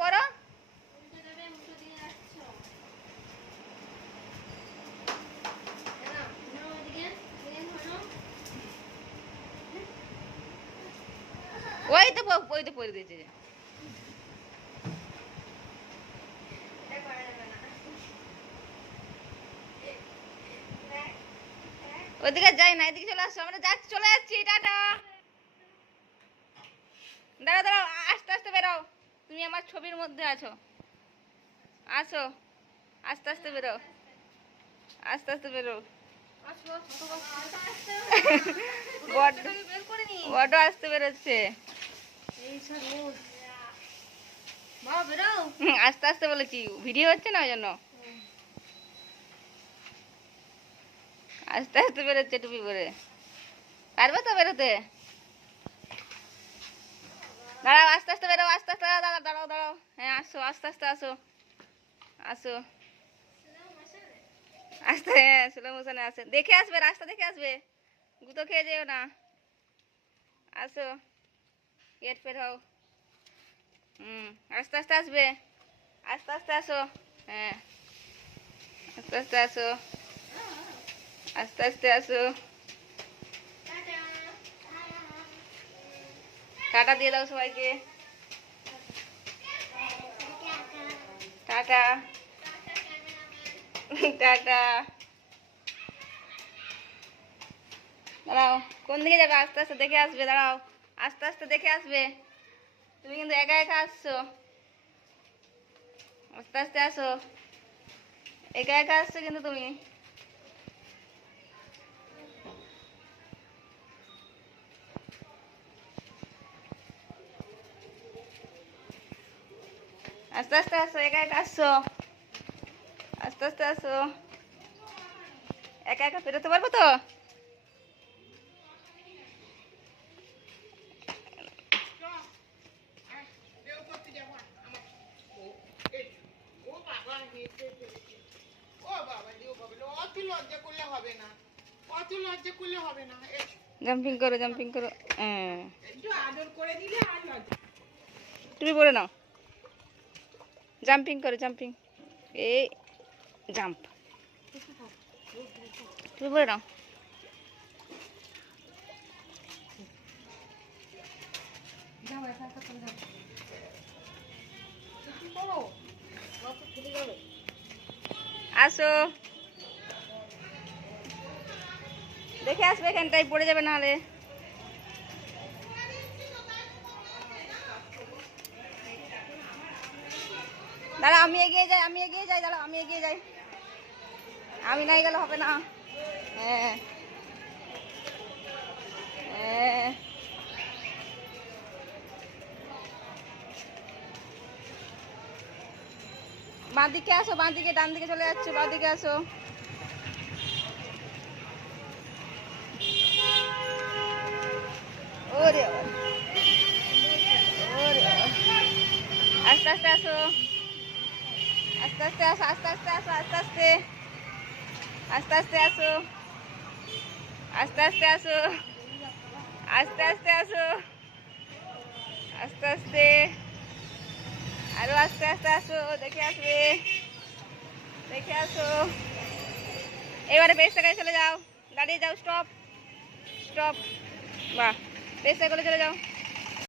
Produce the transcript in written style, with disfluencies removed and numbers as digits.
পড়ো। ওই তো পড়ে দিয়েছে। ওইদিকে যাই না, এদিকে চলে আসো, আমরা যাচ্ছি, চলে যাচ্ছি, টাটা। দাঁড়াও দাঁড়াও, আস্তে আস্তে বেরো, তুমি আমার ছবির মধ্যে আছো, আসো, আস্তে আস্তে বেরো, আস্তে আস্তে বেরো। বড্ড আসতে বেরোচ্ছে, আস্তে আস্তে বলেছি, ভিডিও হচ্ছে না ওই জন্য আস্তে আস্তে বেরোচ্ছে টুপি পরে। পারবে তো বেরোতে? দাঁড়াও, আস্তে আস্তে বেরো, আস্তে আস্তে, দাঁড়াও দাঁড়াও দাঁড়াও, হ্যাঁ আসো, আস্তে আস্তে আসো, আসো আস্তে, হ্যাঁ স্লো মোশনে আসে, দেখে আসবে, রাস্তা দেখে আসবে, গুঁতো খেয়ে যেও না, আসো, গেট ফের হও, আস্তে আস্তে আসবে, আস্তে আস্তে আসো, হ্যাঁ আস্তে আস্তে আসো, আস্তে আস্তে আসো, টাটা দিয়ে দাও সবাইকে, টাটা, টাটা। দাঁড়াও, কোন দিকে যাবে? আস্তে আস্তে দেখে আসবে, দাঁড়াও, আস্তে আস্তে দেখে আসবে, তুমি কিন্তু একা একা আসছো, আস্তে আস্তে আসো, একা একা আসছো কিন্তু তুমি, আস্তে আস্তে আসো, একা একা আসছো, আস্তে আস্তে আসো, একা একা পেরোতে পারবো তো? জাম্পিং করো, জাম্পিং করো, হ্যাঁ তুমি বলে নাও, জাম্পিং করো, জাম্পিং, এই জাম্প, তুমি বলে নাও, আসো, দেখে আসবে, এখানটায় পড়ে যাবে নাহলে। দাঁড়া, আমি এগিয়ে যাই, আমি এগিয়ে যাই, দাঁড়া আমি এগিয়ে যাই, আমি নাই গেলে হবে না, হ্যাঁ হ্যাঁ, বাঁ দিকে আসো, বাঁ দিকে, ডান দিকে চলে যাচ্ছ, বাঁ দিকে আসো, ওরে ওরে, আস্তে আস্তে আসো, আস্তে আস্তে আসো, আস্তে আস্তে আসো, আস্তে আস্তে, আস্তে আস্তে আসো, আস্তে আস্তে আসো, আস্তে আস্তে আসো, আস্তে আস্তে, আরো আস্তে আস্তে আসো, দেখে আসবে, দেখে আসো, এবারে বেশ জায়গায় চলে যাও, দাঁড়িয়ে যাও, স্টপ স্টপ, বাহ বেশ জায়গায় চলে যাও।